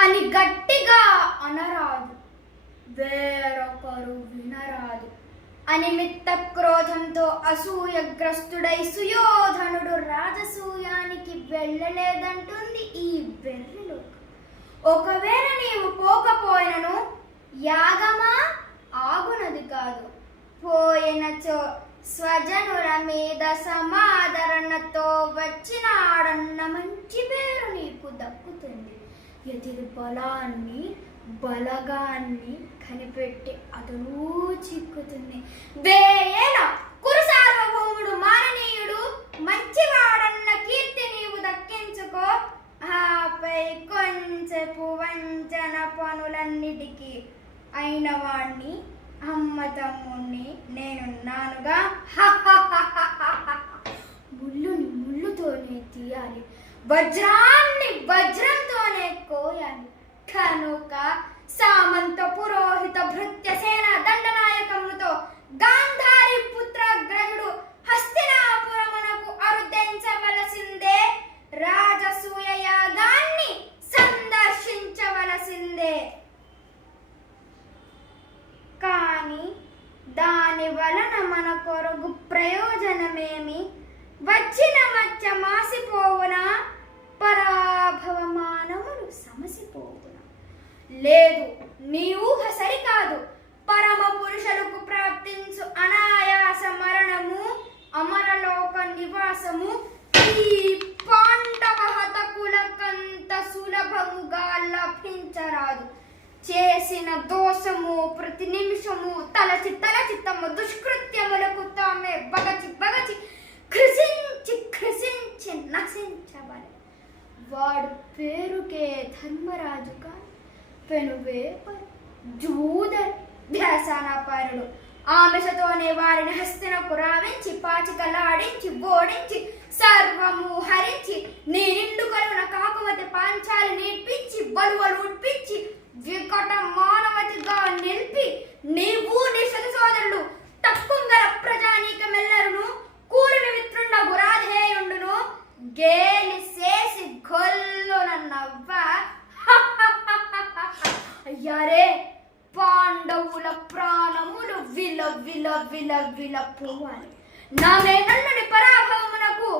అని గట్టిగా అనరాదు. వేరొకరు వినరాదు. అనిమిత్త క్రోధంతో అసూయగ్రస్తుడై సుయోధనుడు రాజసూయానికి వెళ్ళలేదంటుంది ఈ వెర్రిలో ఒకవేళ నీవు పోకపోయినను యాగమా? ఆగునది కాదు. పోయినచో స్వజనుల మీద సమాదరణతో వచ్చిన ఆడన్న మంచి పేరు నీకు దక్కుతుంది. ఎదిరి బలాన్ని బలగాన్ని కనిపెట్టి అతను చిక్కుతుంది. వేయేల కురు సార్వభౌముడు మాననీయుడు మంచివాడన్న కీర్తి నీవు దక్కించుకో. ఆపై కొంచెపు వంచన పనులన్నిటికీ అయిన వాణ్ణి అమ్మ తమ్ముణ్ణి నేనున్నానుగా. ముళ్ళుని ముళ్ళుతోనే తీయాలి. వజ్రా కనుక సామంత పురోహిత భృత్య సేన దండనాయకములతో గాంధారి పుత్ర గ్రహుడు హస్తినాపురమునకు అరుదించవలసిందే. రాజసూయ యాగాన్ని సందర్శించవలసిందే. కానీ దాని వలన మన కొరకు ప్రయోజనమేమి? వచ్చిన మధ్య మాసిపోవున? పరాభవమానములు సమసిపోవునా? లేదు నీ ఊహ సరికాదు. పరమ పురుషులకు ప్రాప్తించు అనాయాస మరణము అమరలోక నివాసము ఈ పాండవ హతకులకంత సులభముగా లభించరాదు. చేసిన దోషము ప్రతి నిమిషము తలచి తలచి తమ దుష్కృత్యములకు తామే బగచి బగచి కృషించి కృషించి నశించబడి. వాడు పేరుకే ధర్మరాజు కానీ పెనువేపరు జూద ధ్యాసానాపారుడు ఆమెషతోనే వారిని హస్తినకు రావించి పాచికలాడించి ఓడించి సర్వ అయ్యారే? పాండవుల ప్రాణములు విల విల విల విల పోవాలి. నా మేనల్లుని పరాభవమునకు